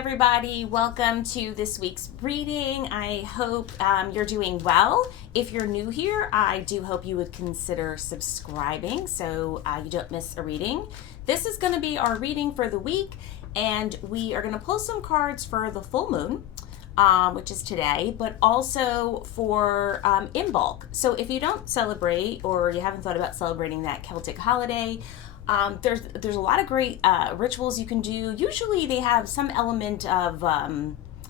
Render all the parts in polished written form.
everybody. Welcome to this week's reading. I hope you're doing well. If you're new here, I do hope you would consider subscribing so you don't miss a reading. This is going to be our reading for the week, and we are going to pull some cards for the full moon, which is today, but also for Imbolc. So if you don't celebrate or you haven't thought about celebrating that Celtic holiday, there's a lot of great rituals you can do. Usually they have some element of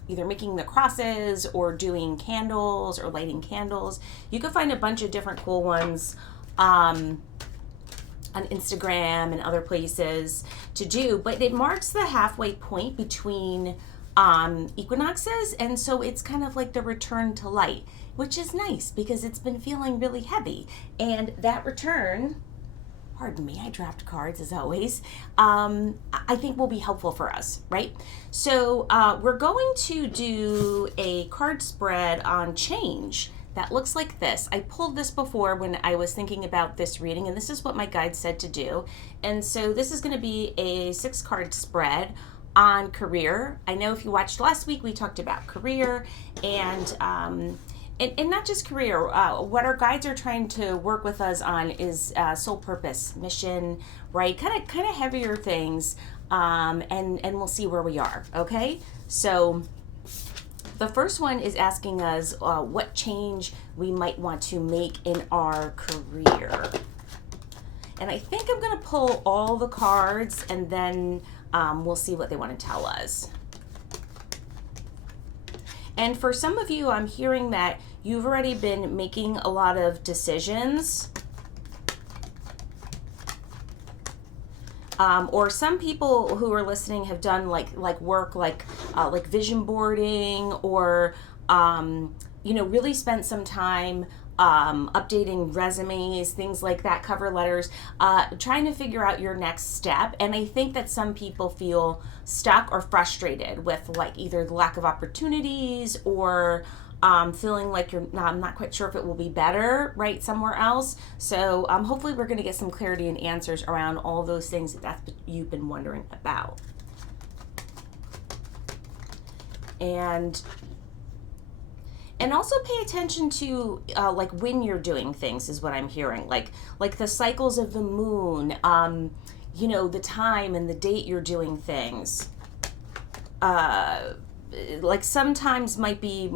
either making the crosses or doing candles or lighting candles. You can find a bunch of different cool ones on Instagram and other places to do, but it marks the halfway point between equinoxes, and so it's kind of like the return to light, which is nice because it's been feeling really heavy, and that return, pardon me, I dropped cards as always, I think will be helpful for us, right? So we're going to do a card spread on change that looks like this. I pulled this before when I was thinking about this reading, and this is what my guide said to do. And so this is going to be a 6-card spread on career. I know if you watched last week, we talked about career and not just career. What our guides are trying to work with us on is soul purpose, mission, right? Kind of heavier things, and we'll see where we are. Okay, so the first one is asking us what change we might want to make in our career, and I think I'm going to pull all the cards, and then we'll see what they want to tell us. And for some of you, I'm hearing that you've already been making a lot of decisions. Or some people who are listening have done like work like vision boarding, or really spent some time updating resumes, things like that, cover letters, trying to figure out your next step. And I think that some people feel stuck or frustrated with like either the lack of opportunities or feeling like I'm not quite sure if it will be better, right, somewhere else. So hopefully we're going to get some clarity and answers around all those things that you've been wondering about. And also pay attention to like when you're doing things is what I'm hearing. Like the cycles of the moon, the time and the date you're doing things. Like sometimes might be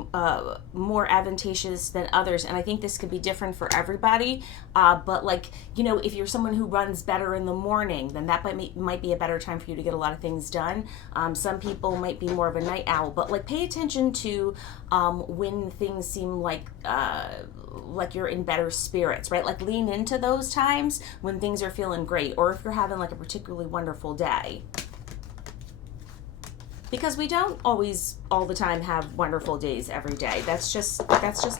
more advantageous than others, and I think this could be different for everybody, but like if you're someone who runs better in the morning, then that might be a better time for you to get a lot of things done. Some people might be more of a night owl, but like pay attention to when things seem like you're in better spirits, right? Like lean into those times when things are feeling great, or if you're having like a particularly wonderful day. Because we don't always all the time have wonderful days every day. That's just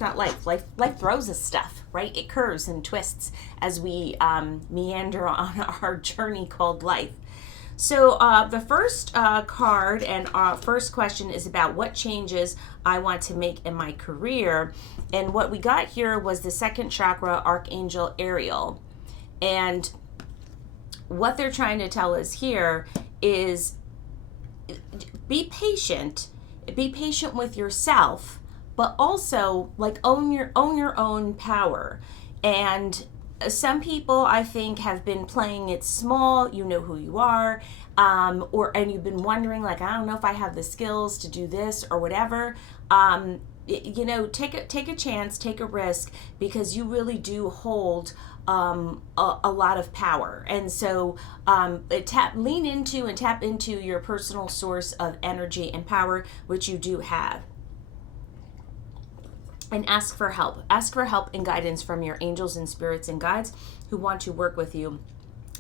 not life. Life throws us stuff, right? It curves and twists as we meander on our journey called life. So the first card and our first question is about what changes I want to make in my career. And what we got here was the second chakra, Archangel Ariel. And what they're trying to tell us here is be patient with yourself, but also like own your own power. And some people, I think, have been playing it small. You know who you are, and you've been wondering like, I don't know if I have the skills to do this or whatever. Take a chance, take a risk, because you really do hold a lot of power. And so lean into and tap into your personal source of energy and power, which you do have. And ask for help. Ask for help and guidance from your angels and spirits and guides who want to work with you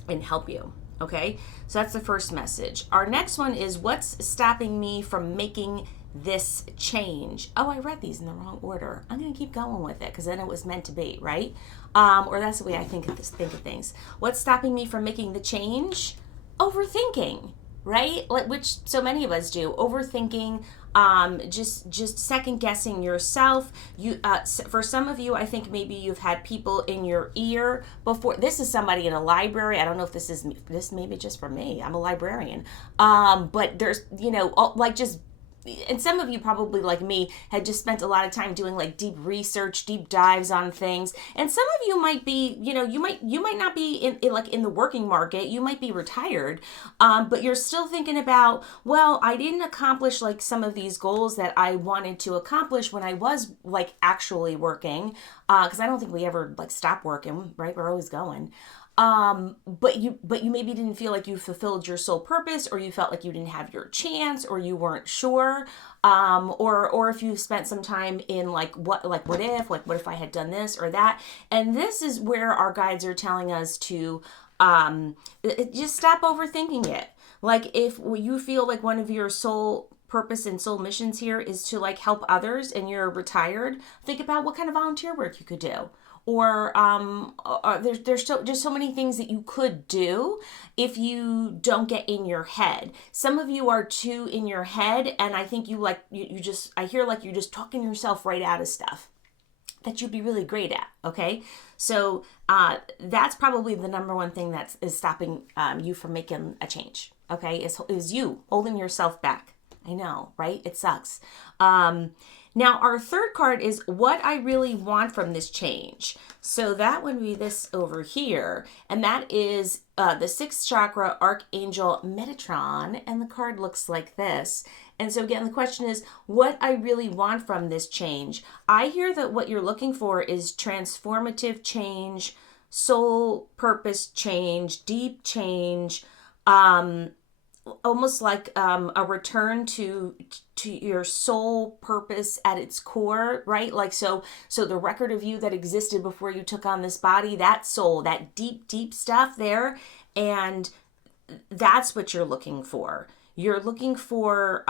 and help you. Okay? So that's the first message. Our next one is, what's stopping me from making this change? Oh, I read these in the wrong order. I'm going to keep going with it because then it was meant to be, right? Or that's the way I think of things. What's stopping me from making the change? Overthinking. right? Like, which so many of us do, overthinking, just second guessing yourself. For some of you, I think maybe you've had people in your ear before. This is somebody in a library. I don't know if this is this maybe just for me. I'm a librarian, but there's like just, and some of you probably like me had just spent a lot of time doing like deep research, deep dives on things. And some of you might be, you might not be in the working market. You might be retired, but you're still thinking about, well, I didn't accomplish like some of these goals that I wanted to accomplish when I was like actually working, because I don't think we ever like stop working, right? We're always going. But you maybe didn't feel like you fulfilled your soul purpose, or you felt like you didn't have your chance, or you weren't sure, or if you spent some time in what if I had done this or that. And this is where our guides are telling us to just stop overthinking it. Like, if you feel like one of your soul purpose and soul missions here is to like help others and you're retired, think about what kind of volunteer work you could do. Or there's just so many things that you could do if you don't get in your head. Some of you are too in your head, and I think I hear like you're just talking yourself right out of stuff that you'd be really great at. Okay, so that's probably the number one thing that is stopping you from making a change. Okay, is you holding yourself back. I know, right? It sucks. Now, our third card is what I really want from this change. So that would be this over here. And that is the sixth chakra archangel Metatron. And the card looks like this. And so again, the question is what I really want from this change. I hear that what you're looking for is transformative change, soul purpose change, deep change, almost like a return to your soul purpose at its core, right? Like, so the record of you that existed before you took on this body, that soul, that deep stuff there, and that's what you're looking for. You're looking for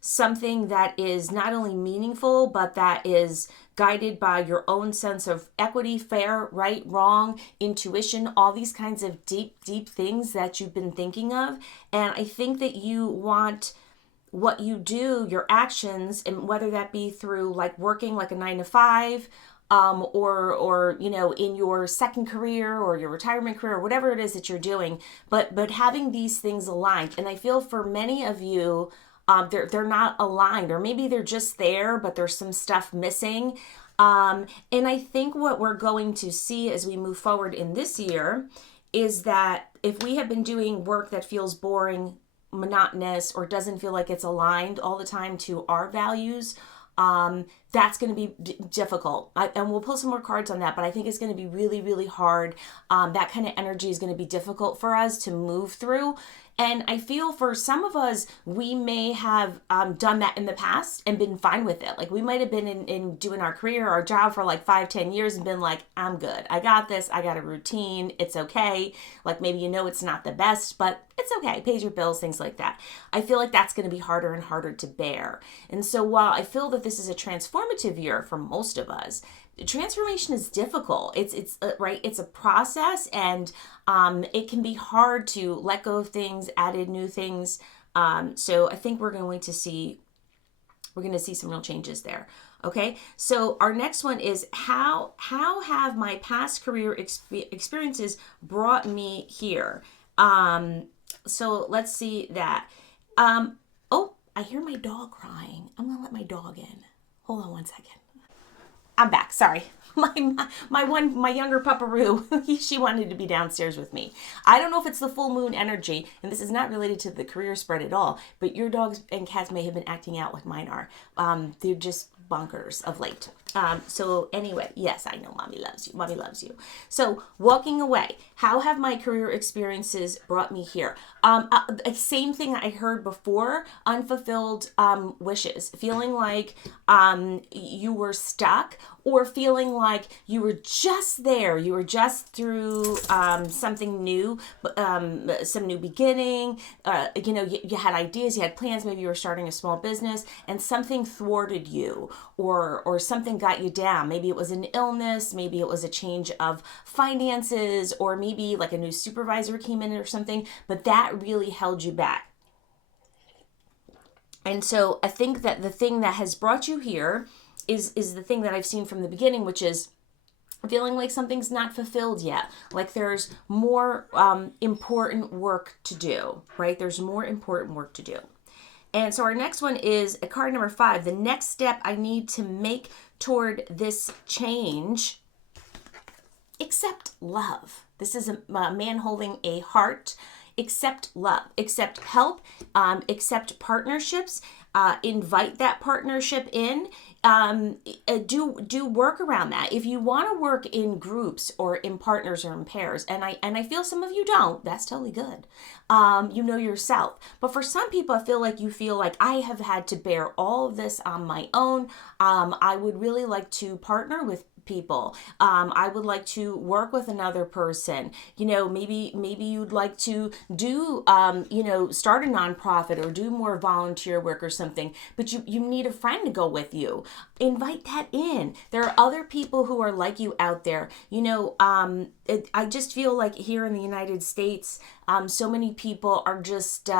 something that is not only meaningful, but that is guided by your own sense of equity, fair, right, wrong, intuition, all these kinds of deep things that you've been thinking of. And I think that you want what you do, your actions, and whether that be through like working like a 9 to 5, or in your second career or your retirement career, or whatever it is that you're doing, but having these things aligned. And I feel for many of you, they're not aligned, or maybe they're just there, but there's some stuff missing. And I think what we're going to see as we move forward in this year is that if we have been doing work that feels boring, monotonous, or doesn't feel like it's aligned all the time to our values, that's going to be difficult. And we'll pull some more cards on that, but I think it's going to be really, really hard. That kind of energy is going to be difficult for us to move through. And I feel for some of us, we may have done that in the past and been fine with it. Like, we might have been in doing our career, our job for like 5-10 years and been like, I'm good. I got this. I got a routine. It's okay. Like, maybe it's not the best, but it's okay. It pays your bills, things like that. I feel like that's going to be harder and harder to bear. And so while I feel that this is a transformative year for most of us, transformation is difficult. It's right. It's a process, and it can be hard to let go of things, added new things. So I think we're going to see some real changes there. Okay. So our next one is how have my past career experiences brought me here? So let's see that. Oh, I hear my dog crying. I'm gonna let my dog in. Hold on one second. I'm back. Sorry. My younger pupperoo, she wanted to be downstairs with me. I don't know if it's the full moon energy, and this is not related to the career spread at all, but your dogs and cats may have been acting out like mine are. They're just bonkers of late. So anyway, yes, I know mommy loves you. Mommy loves you. So walking away, how have my career experiences brought me here? Same thing I heard before, unfulfilled wishes, feeling like you were stuck, or feeling like you were just there. You were just through something new, some new beginning. You had ideas, you had plans. Maybe you were starting a small business, and something thwarted you, or something got you down. Maybe it was an illness, maybe it was a change of finances, or maybe like a new supervisor came in or something, but that really held you back. And so I think that the thing that has brought you here is the thing that I've seen from the beginning, which is feeling like something's not fulfilled yet, like there's more important work to do, right? There's more important work to do. And so our next one is a card number 5. The next step I need to make toward this change, accept love. This is a man holding a heart. Accept love, accept help, accept partnerships, invite that partnership in, do work around that. If you want to work in groups or in partners or in pairs, and I feel some of you don't, that's totally good. You know yourself. But for some people, I feel like you feel like I have had to bear all of this on my own. I would really like to partner with people. I would like to work with another person. Maybe you'd like to do, start a nonprofit or do more volunteer work or something, but you need a friend to go with you. Invite that in. There are other people who are like you out there. I just feel like here in the United States, so many people are just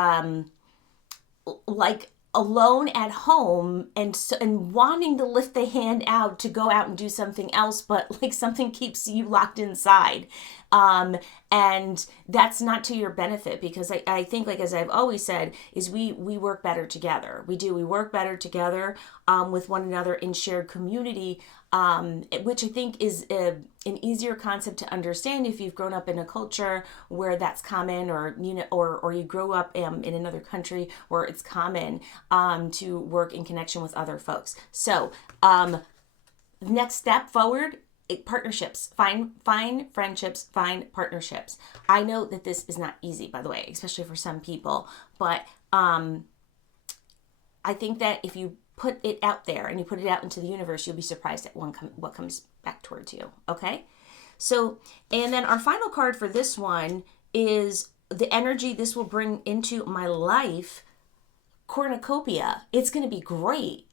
like alone at home and wanting to lift the hand out to go out and do something else, but like something keeps you locked inside. And that's not to your benefit, because I think, like, as I've always said, is we work better together. We work better together with one another in shared community, which I think is an easier concept to understand if you've grown up in a culture where that's common, or you grow up in another country where it's common to work in connection with other folks. So next step forward, partnerships. Find friendships, find partnerships. I know that this is not easy, by the way, especially for some people, but I think that if you put it out there and you put it out into the universe, you'll be surprised at what comes back towards you. Okay? So, and then our final card for this one is the energy this will bring into my life. Cornucopia. It's going to be great.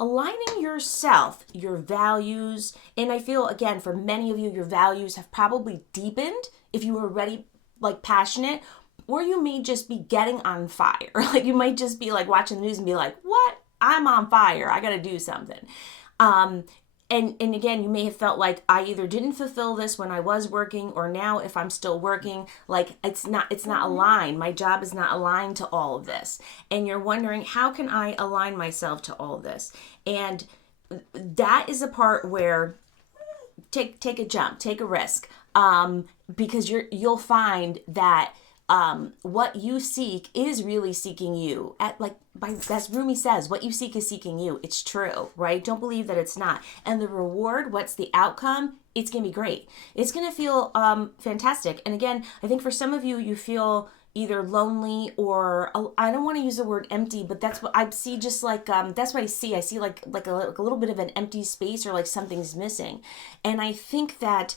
Aligning yourself, your values, and I feel, again, for many of you, your values have probably deepened if you were already like passionate, or you may just be getting on fire. Like you might just be like watching the news and be like, what? I'm on fire. I got to do something. And again, you may have felt like I either didn't fulfill this when I was working, or now if I'm still working, like it's not aligned. My job is not aligned to all of this. And you're wondering, how can I align myself to all of this? And that is a part where take a jump, take a risk, because you'll find that what you seek is really seeking you. As Rumi says, what you seek is seeking you. It's true, right? Don't believe that it's not. And the reward, what's the outcome? It's going to be great. It's going to feel fantastic. And again, I think for some of you, you feel either lonely or, I don't want to use the word empty, but that's what I see. Just like, that's what I see. I see like a little bit of an empty space, or like something's missing. And I think that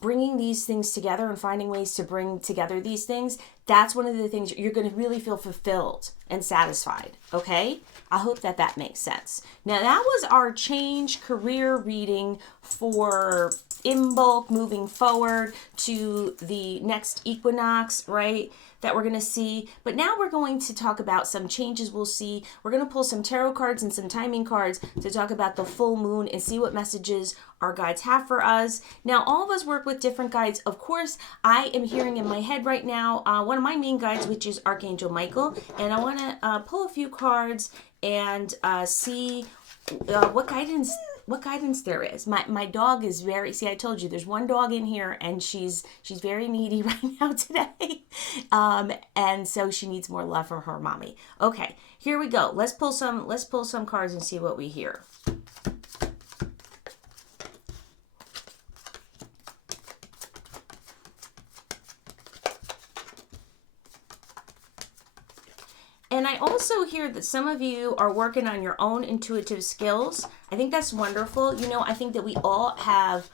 bringing these things together and finding ways to bring together these things, that's one of the things you're going to really feel fulfilled and satisfied. Okay? I hope that makes sense. Now, that was our change career reading for Imbolc, moving forward to the next equinox, right? That we're going to see. But now we're going to talk about some changes we'll see. We're going to pull some tarot cards and some timing cards to talk about the full moon and see what messages our guides have for us. Now, all of us work with different guides. Of course, I am hearing in my head right now one of my main guides, which is Archangel Michael. And I want to pull a few cards and see what guidance there is. My dog is very, see, I told you there's one dog in here and she's very needy right now today. And so she needs more love from her mommy. Okay, here we go. Let's pull some cards and see what we hear. And I also hear that some of you are working on your own intuitive skills. I think that's wonderful. I think that we all have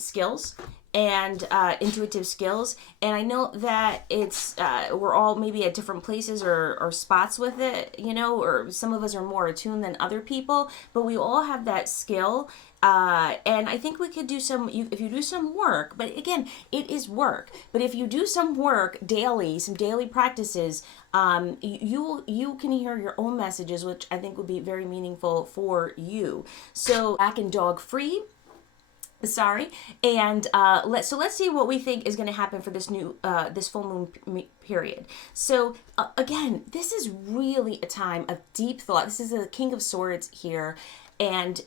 skills and intuitive skills. And I know that it's we're all maybe at different places or spots with it, or some of us are more attuned than other people. But we all have that skill And I think we could do if you do some work, but again, it is work. But if you do some work daily, some daily practices, you can hear your own messages, which I think would be very meaningful for you. So back and dog free. Sorry, and let's see what we think is going to happen for this full moon period. So again, this is really a time of deep thought. This is a King of Swords here, and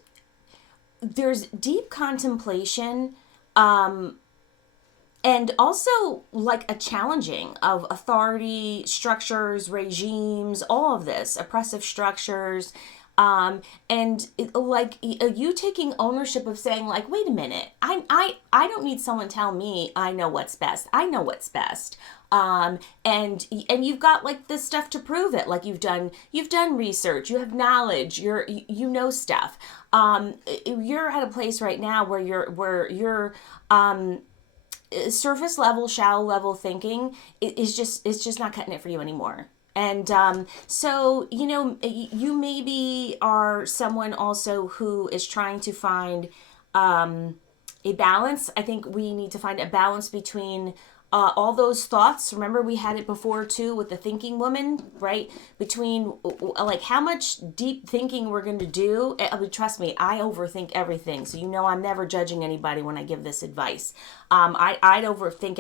there's deep contemplation, and also like a challenging of authority structures, regimes, all of this oppressive structures. And you taking ownership of saying like, wait a minute, I don't need someone tell me I know what's best. I know what's best. And you've got like this stuff to prove it. Like you've done research, you have knowledge, you know stuff. You're at a place right now where you're surface level, shallow level thinking it's just not cutting it for you anymore. And so, you maybe are someone also who is trying to find a balance. I think we need to find a balance between all those thoughts. Remember, we had it before too with the thinking woman, right? Between like how much deep thinking we're going to do. I mean, trust me, I overthink everything. So I'm never judging anybody when I give this advice. I overthink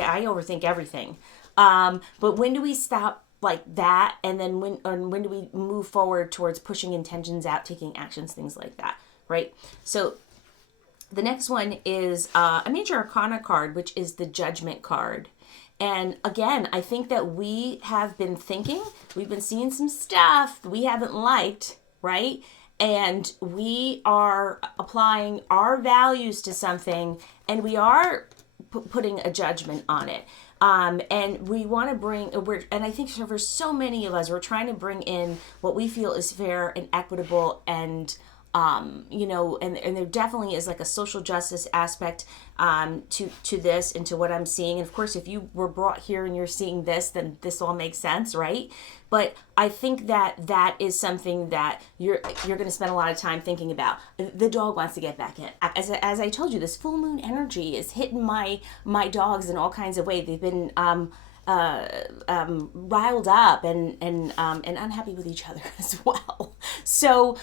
everything. But when do we stop like that, and then when do we move forward towards pushing intentions out, taking actions, things like that, right? So the next one is a major arcana card, which is the Judgment card. And again, I think that we've been seeing some stuff we haven't liked, right? And we are applying our values to something, and we are putting a judgment on it. And we want to and I think for so many of us, we're trying to bring in what we feel is fair and equitable, and and there definitely is like a social justice aspect to this and to what I'm seeing. And of course, if you were brought here and you're seeing this, then this all makes sense, right? But I think that is something that you're going to spend a lot of time thinking about. The dog wants to get back in. As I told you, this full moon energy is hitting my dogs in all kinds of ways. They've been riled up and unhappy with each other as well. So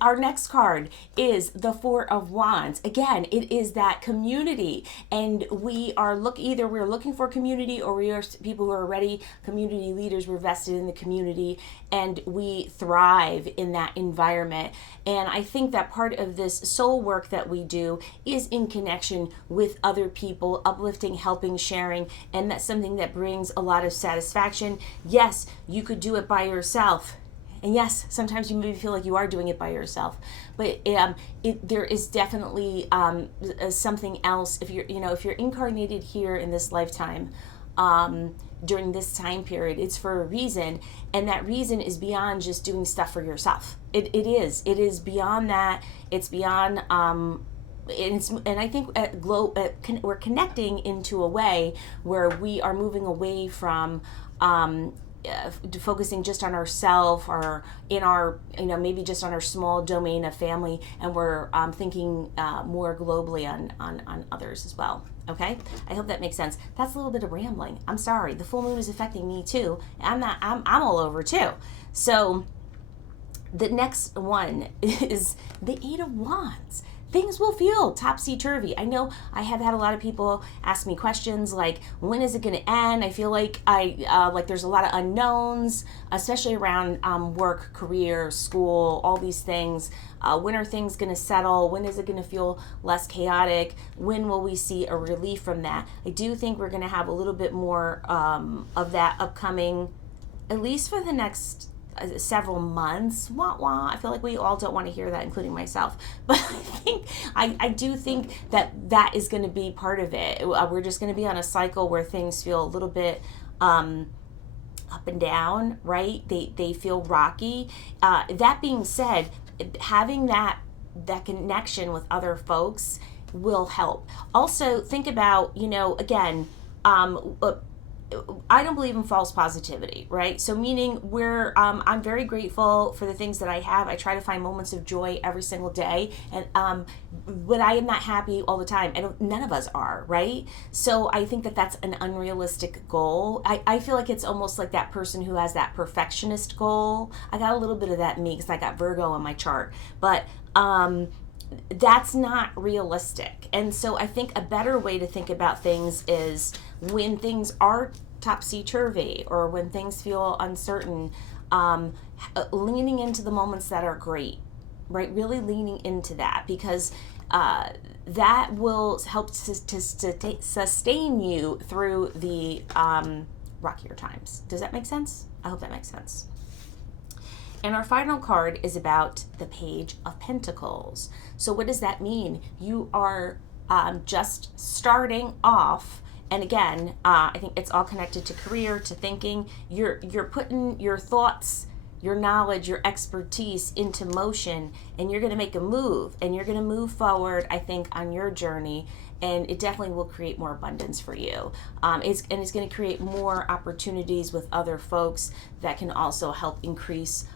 our next card is the Four of Wands. Again, it is that community, and we're looking for community, or we are people who are already community leaders. We're vested in the community, and we thrive in that environment. And I think that part of this soul work that we do is in connection with other people, uplifting, helping, sharing, and that's something that brings a lot of satisfaction. Yes, you could do it by yourself. And yes, sometimes you maybe feel like you are doing it by yourself, but there is definitely something else. If you're incarnated here in this lifetime, during this time period, it's for a reason, and that reason is beyond just doing stuff for yourself. It is beyond that. It's beyond. And I think we're connecting into a way where we are moving away from focusing just on ourselves, or in our maybe just on our small domain of family, and we're thinking more globally on others as well. Okay, I hope that makes sense. That's a little bit of rambling. I'm sorry. The full moon is affecting me too. I'm all over too. So the next one is the Eight of Wands. Things will feel topsy-turvy. I know I have had a lot of people ask me questions like, when is it going to end? I feel like there's a lot of unknowns, especially around work, career, school, all these things. When are things going to settle? When is it going to feel less chaotic? When will we see a relief from that? I do think we're going to have a little bit more of that upcoming, at least for the next several months. Wah wah. I feel like we all don't want to hear that, including myself. But I do think that is going to be part of it. We're just going to be on a cycle where things feel a little bit up and down, right? They feel rocky. That being said, having that connection with other folks will help. Also, think about, again, I don't believe in false positivity, right? So meaning I'm very grateful for the things that I have. I try to find moments of joy every single day, and but I am not happy all the time. None of us are, right? So I think that that's an unrealistic goal. I feel like it's almost like that person who has that perfectionist goal. I got a little bit of that in me because I got Virgo on my chart, but that's not realistic. And so I think a better way to think about things is when things are topsy-turvy or when things feel uncertain, leaning into the moments that are great, right? Really leaning into that, because that will help to sustain you through the rockier times. Does that make sense? I hope that makes sense. And our final card is about the Page of Pentacles. So what does that mean? You are just starting off. And again, I think it's all connected to career, to thinking. You're putting your thoughts, your knowledge, your expertise into motion, and you're going to make a move, and you're going to move forward, I think, on your journey. And it definitely will create more abundance for you. It's going to create more opportunities with other folks that can also help increase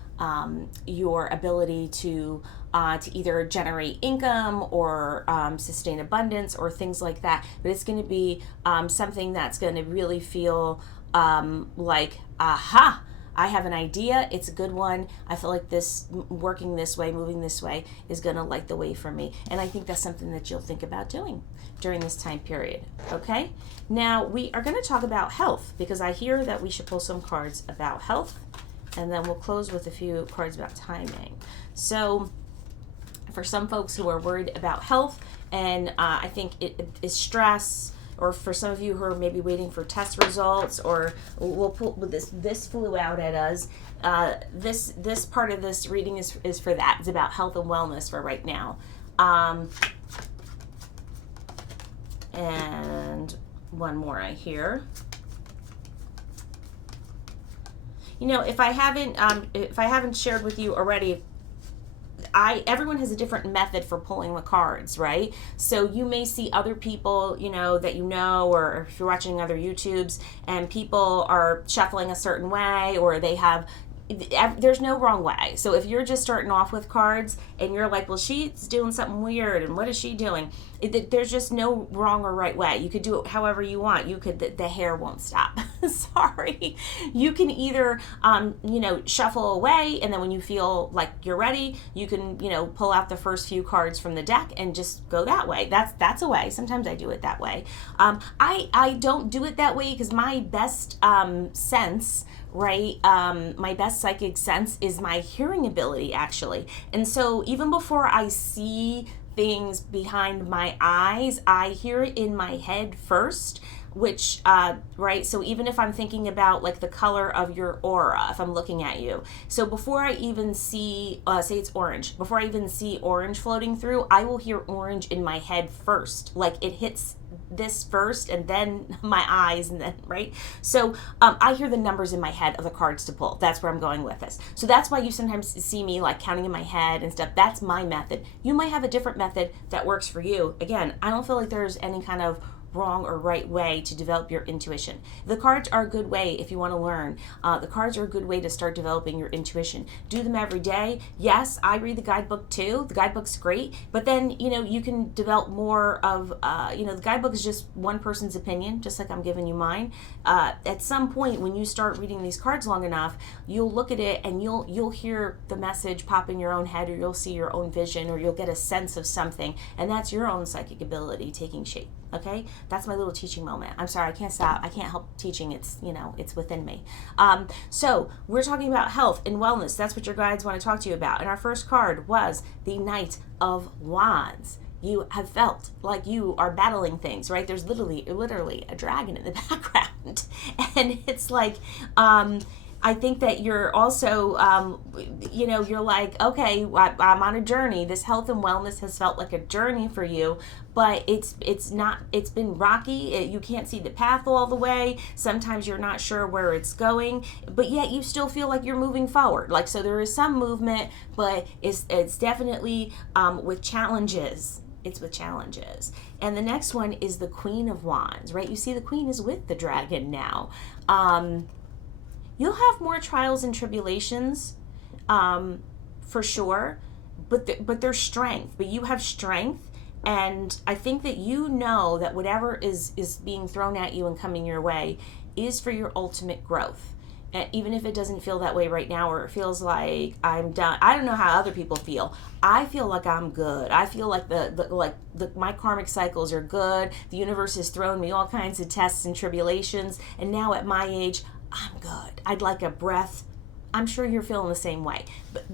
your ability to either generate income or sustain abundance or things like that. But it's going to be something that's going to really feel like, aha, I have an idea. It's a good one. I feel like this working this way, moving this way is going to light the way for me. And I think that's something that you'll think about doing during this time period. Okay? Now we are going to talk about health, because I hear that we should pull some cards about health. And then we'll close with a few cards about timing. So for some folks who are worried about health, and I think it is stress, or for some of you who are maybe waiting for test results, or we'll pull this flew out at us. This part of this reading is for that. It's about health and wellness for right now. And one more I hear. You know, if I haven't shared with you already, everyone has a different method for pulling the cards, right? So you may see other people, that or if you're watching other YouTubes and people are shuffling a certain way, or they have, there's no wrong way. So if you're just starting off with cards and you're like, well, she's doing something weird and what is she doing? There's just no wrong or right way. You could do it however you want. You could, the hair won't stop. Sorry. You can either, shuffle away, and then when you feel like you're ready, you can, pull out the first few cards from the deck and just go that way. That's a way. Sometimes I do it that way. I don't do it that way because my best sense, right? My best psychic sense is my hearing ability, actually. And so even before I see things behind my eyes, I hear it in my head first, which, right? So even if I'm thinking about like the color of your aura, if I'm looking at you. So before I even see, say it's orange, before I even see orange floating through, I will hear orange in my head first. Like it hits this first and then my eyes, and then, right? So I hear the numbers in my head of the cards to pull. That's where I'm going with this. So that's why you sometimes see me like counting in my head and stuff. That's my method. You might have a different method that works for you. Again, I don't feel like there's any kind of wrong or right way to develop your intuition. The cards are a good way if you want to learn. The cards are a good way to start developing your intuition. Do them every day. Yes, I read the guidebook too. The guidebook's great, but then, you can develop more of, the guidebook is just one person's opinion, just like I'm giving you mine. At some point when you start reading these cards long enough, you'll look at it and you'll hear the message pop in your own head, or you'll see your own vision, or you'll get a sense of something, and that's your own psychic ability taking shape. Okay, that's my little teaching moment. I'm sorry, I can't stop. I can't help teaching. It's, it's within me. So we're talking about health and wellness. That's what your guides want to talk to you about. And our first card was the Knight of Wands. You have felt like you are battling things, right? There's literally a dragon in the background. And it's like, I think that you're also, you're like, okay, I'm on a journey. This health and wellness has felt like a journey for you, but it's been rocky. You can't see the path all the way. Sometimes you're not sure where it's going, but yet you still feel like you're moving forward. Like, so there is some movement, but it's definitely with challenges. it's with challenges. And the next one is the Queen of Wands, right? You see the Queen is with the dragon now. You'll have more trials and tribulations, for sure, but there's strength. But you have strength, and I think that you know that whatever is being thrown at you and coming your way is for your ultimate growth. And even if it doesn't feel that way right now, or it feels like I'm done. I don't know how other people feel. I feel like I'm good. I feel like my karmic cycles are good. The universe has thrown me all kinds of tests and tribulations, and now at my age, I'm good. I'd like a breath. I'm sure you're feeling the same way, but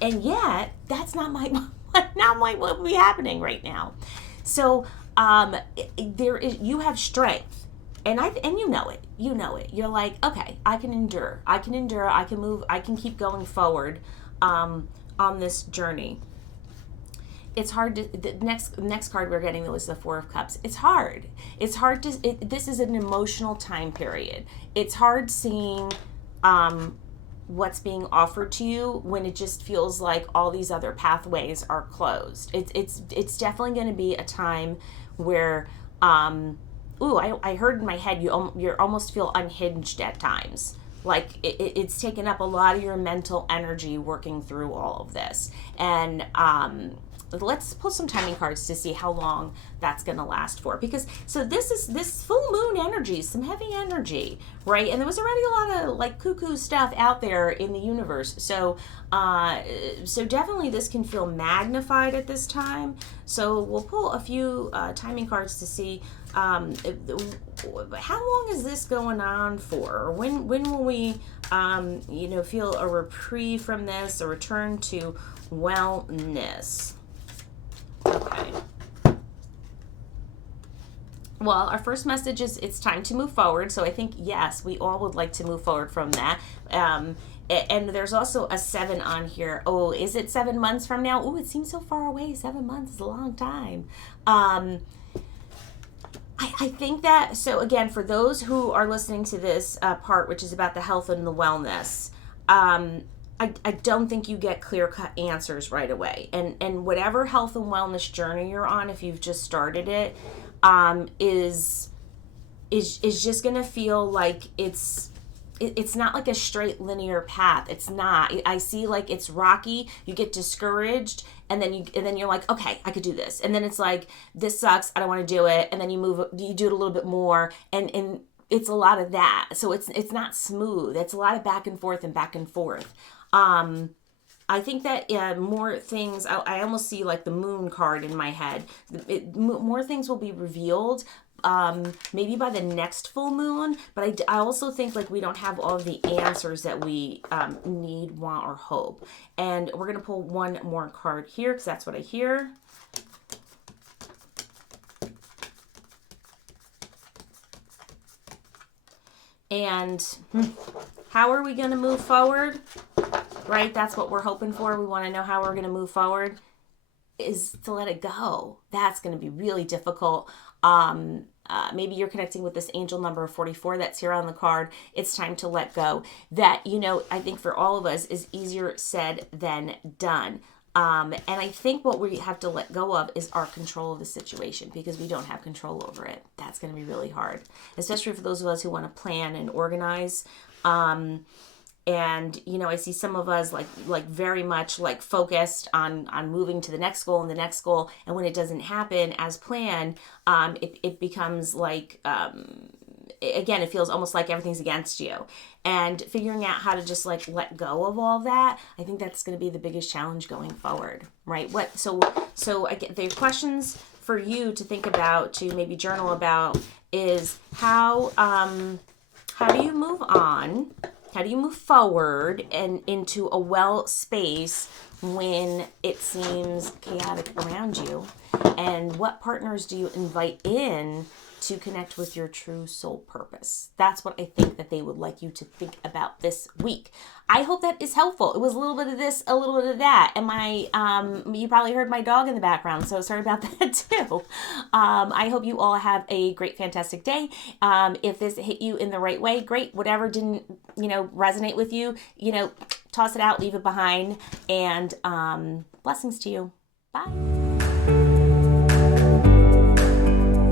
and yet that's not what will be happening right now. So you have strength, and you know it. You're like, okay, I can endure. I can move. I can keep going forward on this journey. It's hard to, the next card we're getting though is the Four of Cups. It's hard. This is an emotional time period. It's hard seeing what's being offered to you when it just feels like all these other pathways are closed. It's definitely going to be a time where I heard in my head you almost feel unhinged at times. Like it's taken up a lot of your mental energy working through all of this. And let's pull some timing cards to see how long that's going to last for, because this full moon energy, some heavy energy, right? And there was already a lot of like cuckoo stuff out there in the universe, so definitely this can feel magnified at this time. So we'll pull a few timing cards to see how long is this going on for? When will we feel a reprieve from this, a return to wellness? Okay. Well, our first message is it's time to move forward. So I think, yes, we all would like to move forward from that. And there's also a 7 on here. Oh, is it 7 months from now? Oh, it seems so far away. 7 months is a long time. I think that, so again, for those who are listening to this part, which is about the health and the wellness, I don't think you get clear-cut answers right away. And whatever health and wellness journey you're on, if you've just started it, is just going to feel like it's not like a straight linear path. It's not. I see like it's rocky. You get discouraged, and then you're like, okay, I could do this. And then it's like, this sucks. I don't want to do it. And then you do it a little bit more, and it's a lot of that. So it's not smooth. It's a lot of back and forth and back and forth. I think that more things, I almost see like the moon card in my head. More things will be revealed, maybe by the next full moon, but I also think like we don't have all of the answers that we need, want, or hope. And we're going to pull one more card here because that's what I hear. And how are we going to move forward? Right? That's what we're hoping for. We want to know how we're going to move forward, is to let it go. That's going to be really difficult. Maybe you're connecting with this angel number 44 that's here on the card. It's time to let go. That, I think for all of us is easier said than done. And I think what we have to let go of is our control of the situation, because we don't have control over it. That's going to be really hard, especially for those of us who want to plan and organize. And, I see some of us like very much like focused on moving to the next goal and the next goal. And when it doesn't happen as planned, it becomes like, again, it feels almost like everything's against you. And figuring out how to just like let go of all that, I think that's going to be the biggest challenge going forward, right? So I get the questions for you to think about, to maybe journal about, is how do you move on? How do you move forward and into a well space when it seems chaotic around you? And what partners do you invite in to connect with your true soul purpose? That's what I think that they would like you to think about this week. I hope that is helpful. It was a little bit of this, a little bit of that. And you probably heard my dog in the background, so sorry about that too. I hope you all have a great, fantastic day. If this hit you in the right way, great. Whatever didn't, resonate with you, toss it out, leave it behind, and blessings to you. Bye.